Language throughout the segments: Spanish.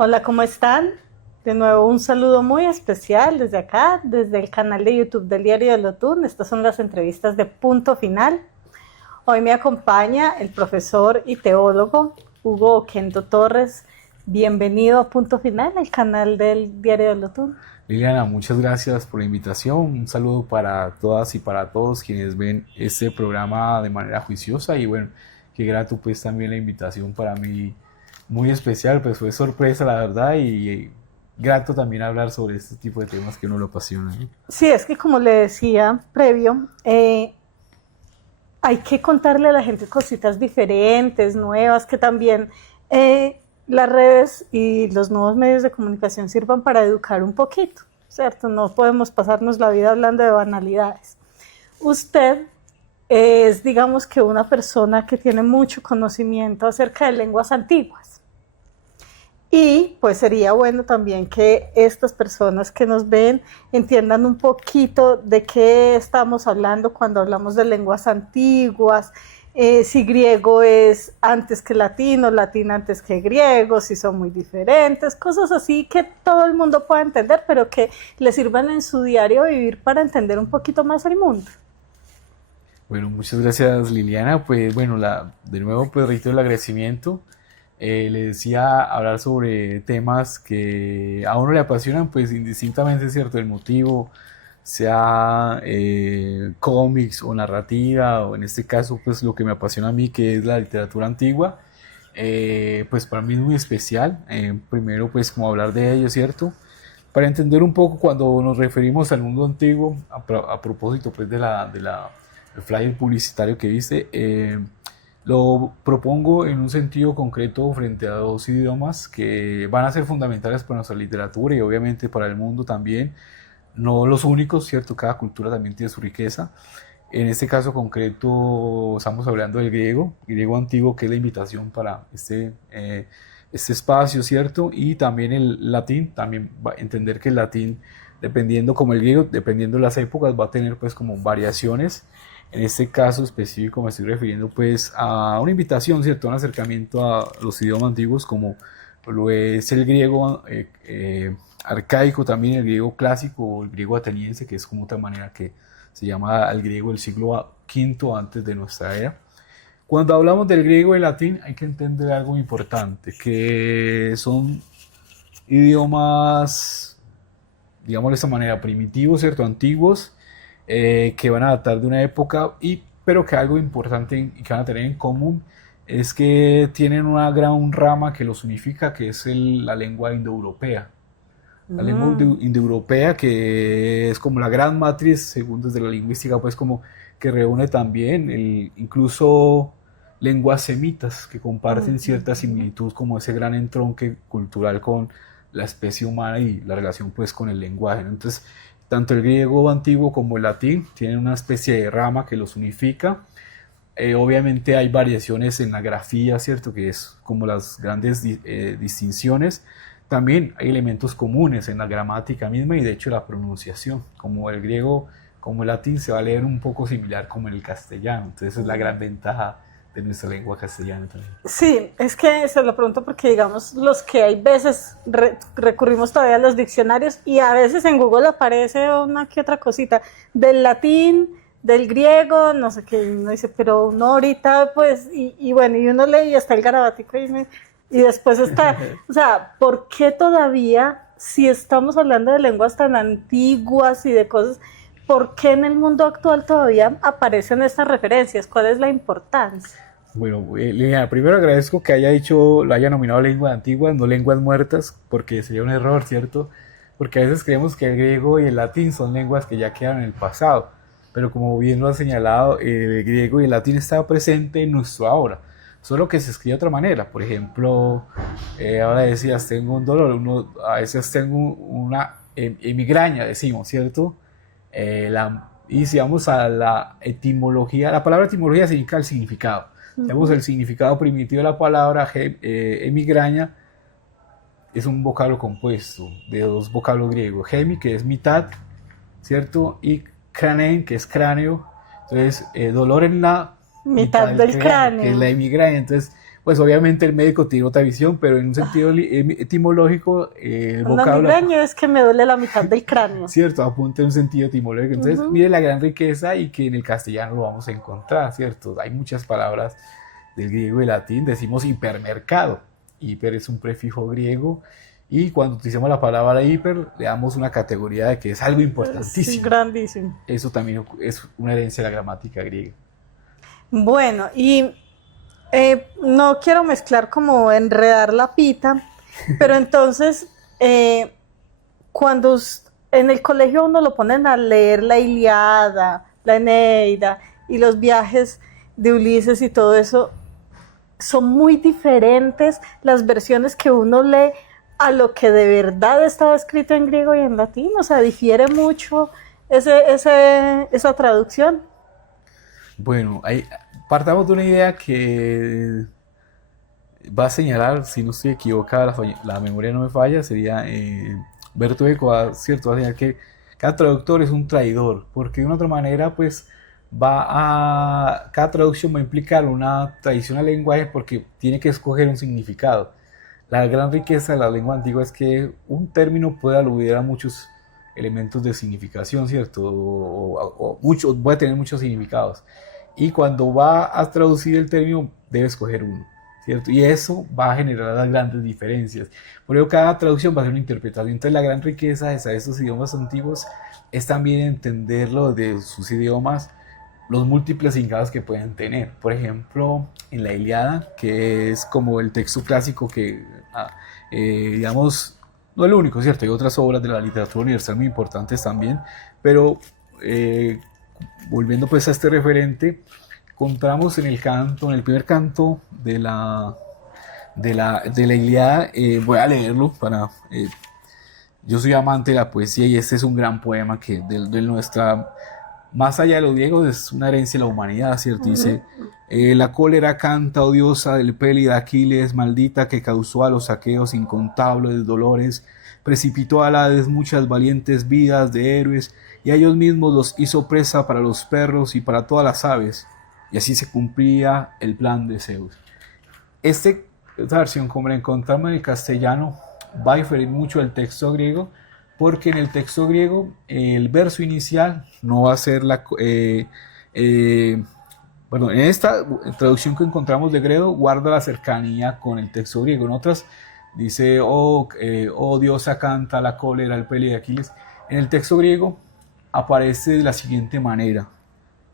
Hola, ¿cómo están? De nuevo un saludo muy especial desde acá, desde el canal de YouTube del Diario de Lotún. Estas son las entrevistas de Punto Final. Hoy me acompaña el profesor y teólogo Hugo Oquendo Torres. Bienvenido a Punto Final, el canal del Diario de Lotún. Liliana, muchas gracias por la invitación. Un saludo para todas y para todos quienes ven este programa de manera juiciosa y bueno, qué grato pues también la invitación para mí, muy especial, pues fue sorpresa la verdad y grato también hablar sobre este tipo de temas que uno lo apasiona, ¿no? Sí, es que como le decía previo, hay que contarle a la gente cositas diferentes, nuevas, que también las redes y los nuevos medios de comunicación sirvan para educar un poquito, ¿cierto? No podemos pasarnos la vida hablando de banalidades. Usted es, digamos que una persona que tiene mucho conocimiento acerca de lenguas antiguas. Y pues sería bueno también que estas personas que nos ven entiendan un poquito de qué estamos hablando cuando hablamos de lenguas antiguas, si griego es antes que latín o latín antes que griego, si son muy diferentes, cosas así que todo el mundo pueda entender, pero que le sirvan en su diario vivir para entender un poquito más el mundo. Bueno, muchas gracias Liliana. Pues bueno, de nuevo pues reitero el agradecimiento. Le decía hablar sobre temas que a uno le apasionan, pues indistintamente es cierto el motivo, sea cómics o narrativa, o en este caso pues lo que me apasiona a mí que es la literatura antigua, pues para mí es muy especial. Primero pues como hablar de ello, ¿cierto? Para entender un poco cuando nos referimos al mundo antiguo, a propósito pues el flyer publicitario que viste, lo propongo en un sentido concreto frente a dos idiomas que van a ser fundamentales para nuestra literatura y obviamente para el mundo también, no los únicos, ¿cierto? Cada cultura también tiene su riqueza. En este caso concreto estamos hablando del griego antiguo, que es la invitación para este espacio, ¿cierto? Y también el latín, también va a entender que el latín, dependiendo como el griego, dependiendo de las épocas, va a tener pues como variaciones. En este caso específico me estoy refiriendo pues a una invitación, ¿cierto? Un acercamiento a los idiomas antiguos como lo es el griego arcaico, también el griego clásico o el griego ateniense, que es como otra manera que se llama al griego del siglo V antes de nuestra era. Cuando hablamos del griego y el latín hay que entender algo importante, que son idiomas, digamos de esta manera, primitivos, ¿cierto? Antiguos, que van a datar de una época, pero que algo importante y que van a tener en común es que tienen una gran rama que los unifica, que es la lengua indoeuropea. La lengua indoeuropea, que es como la gran matriz, según desde la lingüística, pues como que reúne también incluso lenguas semitas que comparten cierta similitud, como ese gran entronque cultural con la especie humana y la relación pues con el lenguaje, ¿no? Entonces, tanto el griego antiguo como el latín tienen una especie de rama que los unifica. Obviamente hay variaciones en la grafía, ¿cierto? Que es como las grandes distinciones. También hay elementos comunes en la gramática misma y de hecho la pronunciación. Como el griego, como el latín se va a leer un poco similar como en el castellano. Entonces esa es la gran ventaja de nuestra lengua castellana también. Sí, es que se lo pregunto porque, digamos, los que hay veces recurrimos todavía a los diccionarios y a veces en Google aparece una que otra cosita del latín, del griego, no sé qué, y uno dice, pero uno ahorita, pues, y bueno, y uno lee y está el garabatico y después está, o sea, ¿por qué todavía, si estamos hablando de lenguas tan antiguas y de cosas, por qué en el mundo actual todavía aparecen estas referencias? ¿Cuál es la importancia? Bueno, Liliana, primero agradezco que haya dicho, lo haya nominado lenguas antiguas, no lenguas muertas, porque sería un error, ¿cierto? Porque a veces creemos que el griego y el latín son lenguas que ya quedan en el pasado, pero como bien lo ha señalado, el griego y el latín está presente en nuestro ahora, solo que se escribe de otra manera. Por ejemplo, ahora decías, tengo un dolor, a veces tengo una migraña, decimos, ¿cierto? Y si vamos a la etimología, la palabra etimología significa el significado. Tenemos el significado primitivo de la palabra emigraña, es un vocablo compuesto de dos vocablos griegos, hemi, que es mitad, ¿cierto? Y cranein, que es cráneo. Entonces, dolor en la mitad Mitad del del cráneo, que es la cráneo. emigraña. Entonces, Pues obviamente el médico tiene otra visión, pero en un sentido etimológico, el Una vocablo, migraña es que me duele la mitad del cráneo. cierto, apunta en un sentido etimológico. Entonces, mire la gran riqueza y que en el castellano lo vamos a encontrar, ¿cierto? Hay muchas palabras del griego y latín, decimos hipermercado. Hiper es un prefijo griego y cuando utilizamos la palabra hiper le damos una categoría de que es algo Es importantísimo. grandísimo. Eso también es una herencia de la gramática griega. Bueno, y no quiero mezclar como enredar la pita, pero entonces cuando en el colegio uno lo ponen a leer la Ilíada, la Eneida y los viajes de Ulises y todo eso, son muy diferentes las versiones que uno lee a lo que de verdad estaba escrito en griego y en latín, o sea, difiere mucho esa traducción. Bueno, partamos de una idea que va a señalar, si no estoy equivocada, la memoria no me falla, sería Berto Eco, ¿cierto? Va a señalar que cada traductor es un traidor, porque de una otra manera, pues, cada traducción va a implicar una tradición al lenguaje porque tiene que escoger un significado. La gran riqueza de la lengua antigua es que un término puede aludir a muchos elementos de significación, ¿cierto? Puede tener muchos significados. Y cuando va a traducir el término, debe escoger uno, ¿cierto? Y eso va a generar las grandes diferencias. Por ello, cada traducción va a ser una interpretación. Entonces, la gran riqueza de estos idiomas antiguos es también entenderlo de sus idiomas, los múltiples significados que pueden tener. Por ejemplo, en la Ilíada, que es como el texto clásico que, digamos, no es lo único, ¿cierto? Hay otras obras de la literatura universal muy importantes también, pero volviendo pues a este referente, encontramos en el primer canto de la Ilíada, voy a leerlo yo soy amante de la poesía y este es un gran poema que de nuestra, más allá de los griegos, es una herencia de la humanidad, ¿cierto? Dice, la cólera canta odiosa del Peli de Aquiles, maldita que causó a los aqueos incontables dolores, precipitó a Hades muchas valientes vidas de héroes, y a ellos mismos los hizo presa para los perros y para todas las aves, y así se cumplía el plan de Zeus. Esta versión, como la encontramos en el castellano, va a diferir mucho del texto griego, porque en el texto griego el verso inicial no va a ser bueno, en esta traducción que encontramos de griego guarda la cercanía con el texto griego. En otras dice, oh diosa canta la cólera, el Peli de Aquiles. En el texto griego aparece de la siguiente manera.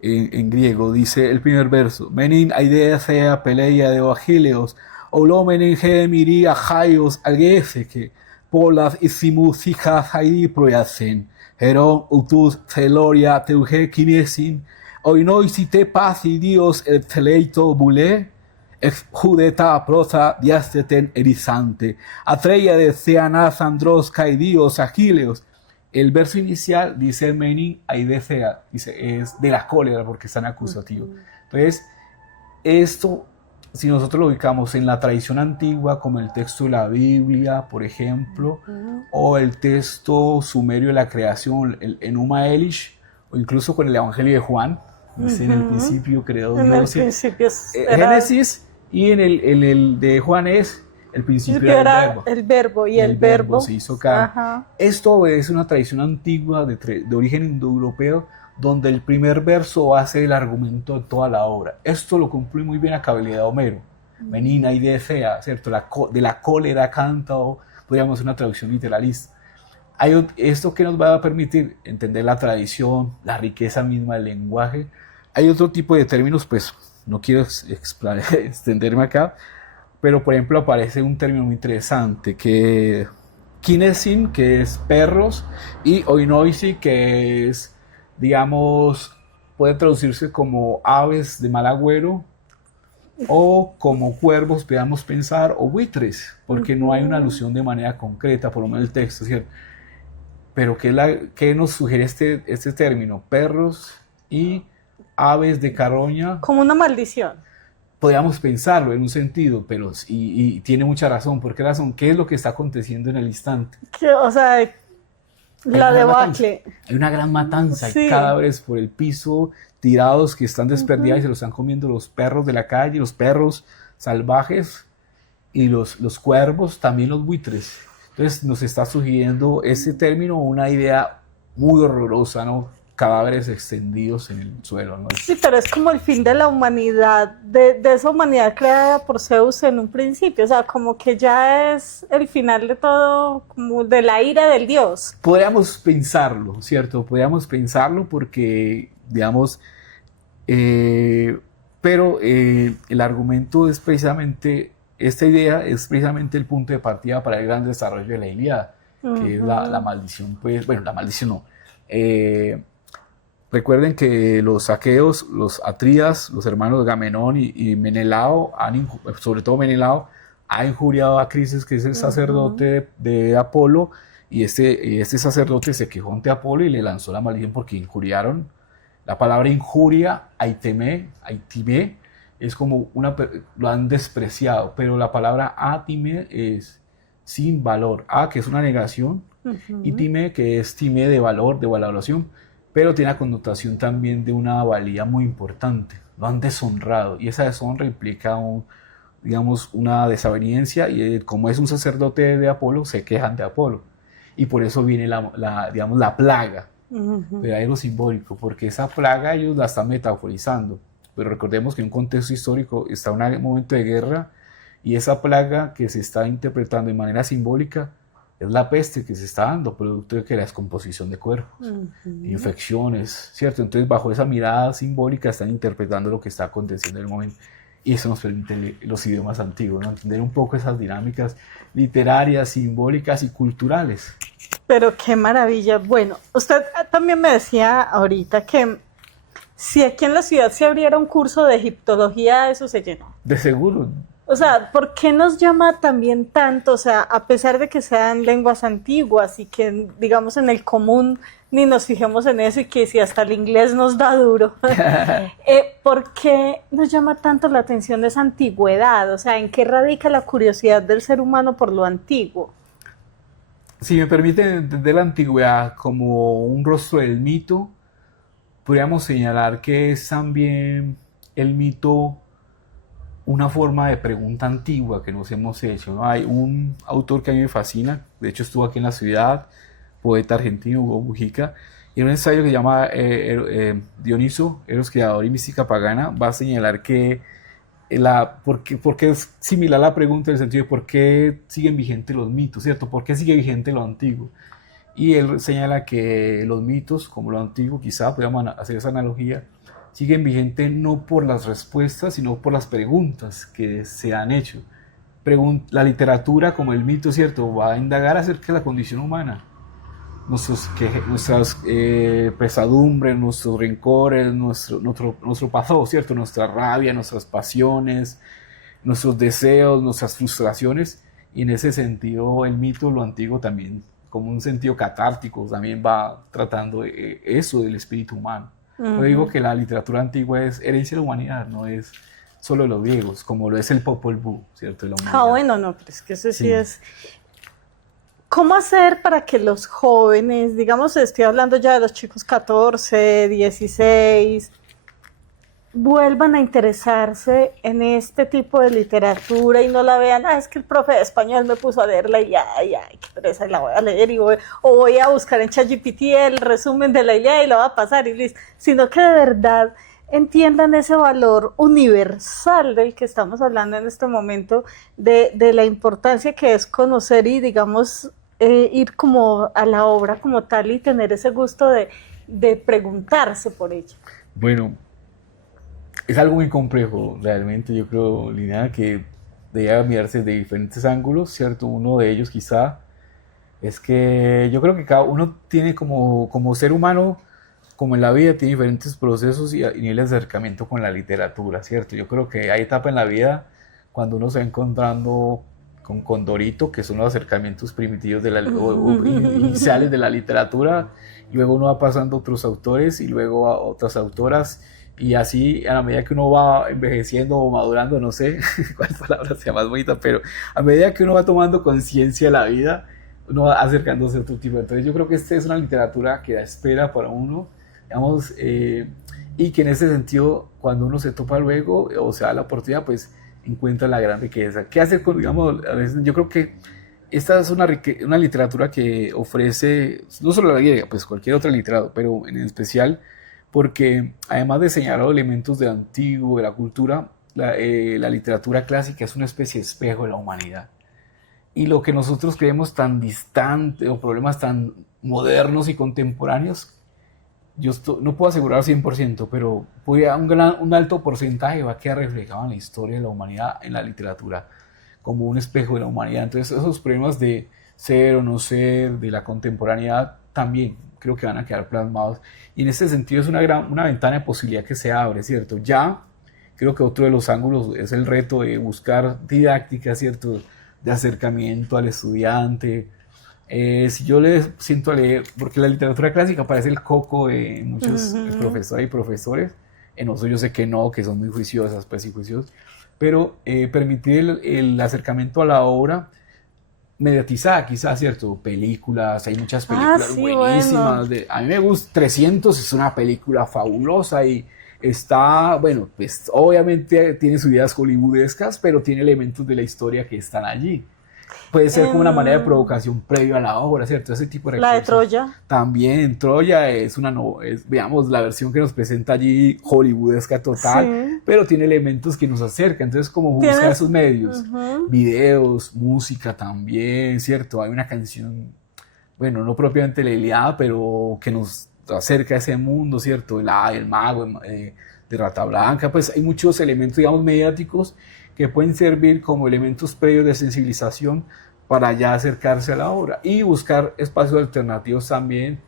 En griego dice el primer verso, Menin aidea sea peleia de Agileos, Olómenin gemiri ajaios algefeke, polas isimus hijas haidi proyacen, Herón utus celoria teuge kinesin, oinoisi te pasi dios el teleito bule, ex judeta prosa diasteten erizante, atreia de seanas andros caidíos agileos. El verso inicial dice Menin aidea, dice es de la cólera porque está en acusativo. Entonces, esto, si nosotros lo ubicamos en la tradición antigua, como el texto de la Biblia, por ejemplo, o el texto sumerio de la creación, el Enuma Elish, o incluso con el Evangelio de Juan, dice, en el principio creó Dios. Génesis, y en el de Juan es el principio era el verbo, y el verbo se hizo carne. Ajá. Esto es una tradición antigua de origen indoeuropeo, donde el primer verso va a ser el argumento de toda la obra. Esto lo cumple muy bien la cabalidad de Homero. Menina y desea, ¿cierto? De la cólera canta, o podríamos hacer una traducción literalista. Esto que nos va a permitir entender la tradición, la riqueza misma del lenguaje. Hay otro tipo de términos, pues no quiero extenderme acá, pero por ejemplo aparece un término muy interesante, que kinesin, que es perros, y oinoisi, que es, digamos, puede traducirse como aves de mal agüero, o como cuervos, podamos pensar, o buitres, porque no hay una alusión de manera concreta, por lo menos el texto, ¿cierto? Pero ¿qué nos sugiere este término? Perros y aves de carroña. Como una maldición. Podríamos pensarlo en un sentido, pero y tiene mucha razón. ¿Por qué razón? ¿Qué es lo que está aconteciendo en el instante? O sea, la debacle. Hay una gran matanza, Sí. Hay cadáveres por el piso, tirados que están desperdigados y se los están comiendo los perros de la calle, los perros, salvajes y los cuervos, también los buitres. Entonces nos está sugiriendo ese término una idea muy horrorosa, ¿no? Cadáveres extendidos en el suelo, ¿no? Sí, pero es como el fin de la humanidad, de esa humanidad creada por Zeus en un principio, o sea, como que ya es el final de todo, como de la ira del dios. Podríamos pensarlo, ¿cierto? Podríamos pensarlo porque, digamos, pero el argumento es precisamente, esta idea es precisamente el punto de partida para el gran desarrollo de la Ilíada, que es la maldición, pues, bueno, la maldición no. Recuerden que los aqueos, los atrídas, los hermanos de Agamenón y Menelao, sobre todo Menelao, ha injuriado a Crises, que es el sacerdote de Apolo, y este sacerdote se quejó ante Apolo y le lanzó la maldición porque injuriaron. La palabra injuria, aitimé, es como lo han despreciado, pero la palabra atime es sin valor. Que es una negación, y time, que es time de valor, de valoración, pero tiene la connotación también de una valía muy importante. Lo han deshonrado, y esa deshonra implica digamos, una desaveniencia, y como es un sacerdote de Apolo, se quejan de Apolo. Y por eso viene digamos, la plaga. Pero hay lo simbólico, porque esa plaga ellos la están metaforizando. Pero recordemos que en un contexto histórico está un momento de guerra, y esa plaga que se está interpretando de manera simbólica es la peste que se está dando, producto de que la descomposición de cuerpos, infecciones, ¿cierto? Entonces, bajo esa mirada simbólica están interpretando lo que está aconteciendo en el momento. Y eso nos permite los idiomas antiguos, ¿no? Entender un poco esas dinámicas literarias, simbólicas y culturales. Pero qué maravilla. Bueno, usted también me decía ahorita que si aquí en la ciudad se abriera un curso de egiptología, eso se llenó. De seguro. O sea, ¿por qué nos llama también tanto? O sea, a pesar de que sean lenguas antiguas y que, digamos, en el común ni nos fijemos en eso y que si hasta el inglés nos da duro, ¿por qué nos llama tanto la atención esa antigüedad? O sea, ¿en qué radica la curiosidad del ser humano por lo antiguo? Si me permiten entender la antigüedad como un rostro del mito, podríamos señalar que es también el mito una forma de pregunta antigua que nos hemos hecho, ¿no? Hay un autor que a mí me fascina, de hecho estuvo aquí en la ciudad, poeta argentino, Hugo Mujica, y en un ensayo que se llama Dioniso, Eros Creador y Mística Pagana, va a señalar que porque es similar a la pregunta en el sentido de por qué siguen vigentes los mitos, ¿cierto? ¿Por qué sigue vigente lo antiguo? Y él señala que los mitos, como lo antiguo, quizá podamos hacer esa analogía, siguen vigentes no por las respuestas, sino por las preguntas que se han hecho. La literatura, como el mito, ¿cierto?, va a indagar acerca de la condición humana, nuestras pesadumbres, nuestros rencores, nuestro pasado, ¿cierto?, nuestra rabia, nuestras pasiones, nuestros deseos, nuestras frustraciones, y en ese sentido el mito, lo antiguo también, como un sentido catártico, también va tratando eso del espíritu humano. Yo digo que la literatura antigua es herencia de la humanidad, no es solo de los griegos, como lo es el Popol Vuh, ¿cierto? De la humanidad. Bueno, no, pero es que eso sí es... ¿Cómo hacer para que los jóvenes, digamos, estoy hablando ya de los chicos 14, 16, vuelvan a interesarse en este tipo de literatura y no la vean, es que el profe de español me puso a leerla y ay, qué pereza, la voy a leer o voy a buscar en ChatGPT el resumen de la Ilíada y lo va a pasar y listo, sino que de verdad entiendan ese valor universal del que estamos hablando en este momento, de la importancia que es conocer y, digamos, ir como a la obra como tal y tener ese gusto de preguntarse por ella. Bueno, es algo muy complejo, realmente. Yo creo, Lina, que debe mirarse de diferentes ángulos, ¿cierto? Uno de ellos quizá es que yo creo que cada uno tiene como ser humano, como en la vida, tiene diferentes procesos y niveles de acercamiento con la literatura, ¿cierto? Yo creo que hay etapas en la vida cuando uno se va encontrando con Condorito, que son los acercamientos primitivos iniciales de la literatura, y luego uno va pasando a otros autores y luego a otras autoras, y así a la medida que uno va envejeciendo o madurando, no sé cuál palabra sea más bonita, pero a medida que uno va tomando conciencia de la vida, uno va acercándose a otro tipo. Entonces yo creo que esta es una literatura que da espera para uno, digamos, y que en ese sentido, cuando uno se topa luego o se da la oportunidad, pues encuentra la gran riqueza. ¿Qué hacer con, digamos, a veces yo creo que esta es una literatura que ofrece, no solo la griega, pues cualquier otra literatura, pero en especial porque además de señalar elementos del antiguo, de la cultura, la literatura clásica es una especie de espejo de la humanidad. Y lo que nosotros creemos tan distante o problemas tan modernos y contemporáneos, no puedo asegurar 100%, pero un alto porcentaje va a quedar reflejado en la historia de la humanidad, en la literatura, como un espejo de la humanidad. Entonces esos problemas de ser o no ser, de la contemporaneidad, también creo que van a quedar plasmados. Y en ese sentido es una ventana de posibilidad que se abre, ¿cierto? Ya creo que otro de los ángulos es el reto de buscar didáctica, ¿cierto? De acercamiento al estudiante. Si yo le siento a leer, porque la literatura clásica parece el coco de muchos profesores y profesores, en nosotros yo sé que no, que son muy juiciosas, pues y juiciosos, pero permitir el acercamiento a la obra mediatizada, quizás, ¿cierto? Películas, hay muchas películas sí, buenísimas. bueno. A mí me gusta 300, es una película fabulosa y está, bueno, pues obviamente tiene sus ideas hollywoodescas, pero tiene elementos de la historia que están allí. Puede ser como una manera de provocación previo a la obra, ¿cierto? Ese tipo de La de recursos. Troya. También Troya es veamos, la versión que nos presenta allí, hollywoodesca total, Sí. pero tiene elementos que nos acercan. Entonces, como buscar esos medios, videos, música también, ¿cierto? Hay una canción, bueno, no propiamente la Ilíada, pero que nos acerca a ese mundo, ¿cierto? El mago de Rata Blanca, pues hay muchos elementos, digamos, mediáticos que pueden servir como elementos previos de sensibilización para ya acercarse a la obra y buscar espacios alternativos también,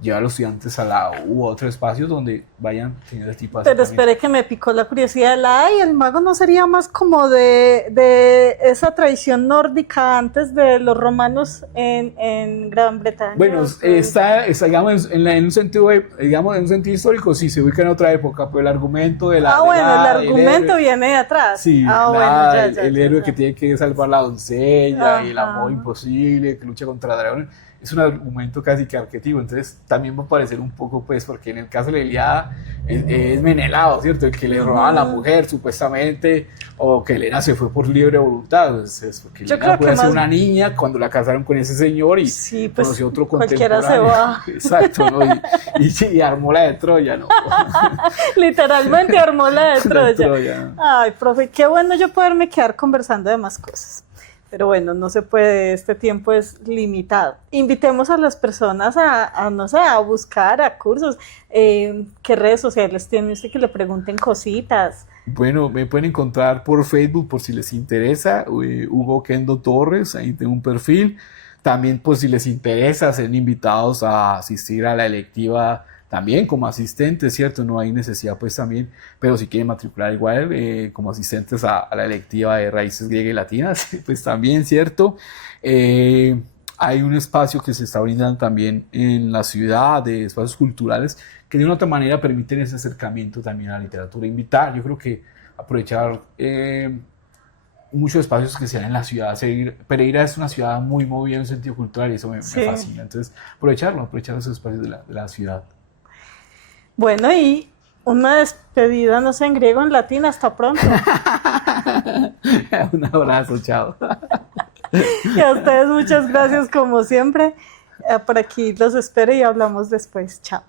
llevar a los estudiantes a la U a otros espacios donde vayan teniendo este tipo de Pero acercamiento. espere que me picó la curiosidad. El mago no sería más como de esa tradición nórdica antes de los romanos en Gran Bretaña. Bueno, está digamos, en un sentido, digamos, en un sentido histórico, sí, se ubica en otra época, pero el argumento de la... el argumento viene de atrás. Sí, el héroe que tiene que salvar la doncella y el amor imposible, que lucha contra dragones, es un argumento casi que arquetipo, entonces también va a parecer un poco, pues, porque en el caso de la Ilíada es Menelao, ¿cierto? El que le robaba a la mujer, supuestamente, o que Helena se fue por libre voluntad, entonces, porque Helena puede ser una niña cuando la casaron con ese señor y sí, pues, conoció otro cualquiera contemporáneo. se va. Exacto, ¿no? Y armó la de Troya, ¿no? Literalmente armó la de Troya. Troya. Ay, profe, qué bueno yo poderme quedar conversando de más cosas. Pero bueno, no se puede, este tiempo es limitado. Invitemos a las personas no sé, a buscar a cursos. ¿Qué redes sociales tiene usted que le pregunten cositas? Bueno, me pueden encontrar por Facebook por si les interesa, Hugo Kendo Torres, ahí tengo un perfil. También por si les interesa, ser invitados a asistir a la electiva también como asistentes, ¿cierto? No hay necesidad pues también, pero si quieren matricular igual como asistentes a la electiva de raíces griegas y latinas, pues también, ¿cierto? Hay un espacio que se está brindando también en la ciudad de espacios culturales que de una otra manera permiten ese acercamiento también a la literatura. Invitar, yo creo que aprovechar muchos espacios que se dan en la ciudad. Pereira es una ciudad muy movida en un sentido cultural y eso me fascina. Entonces, aprovechar esos espacios de la ciudad. Bueno, y una despedida, no sé, en griego, en latín, hasta pronto. Un abrazo, chao. Y a ustedes muchas gracias como siempre. Por aquí los espero y hablamos después. Chao.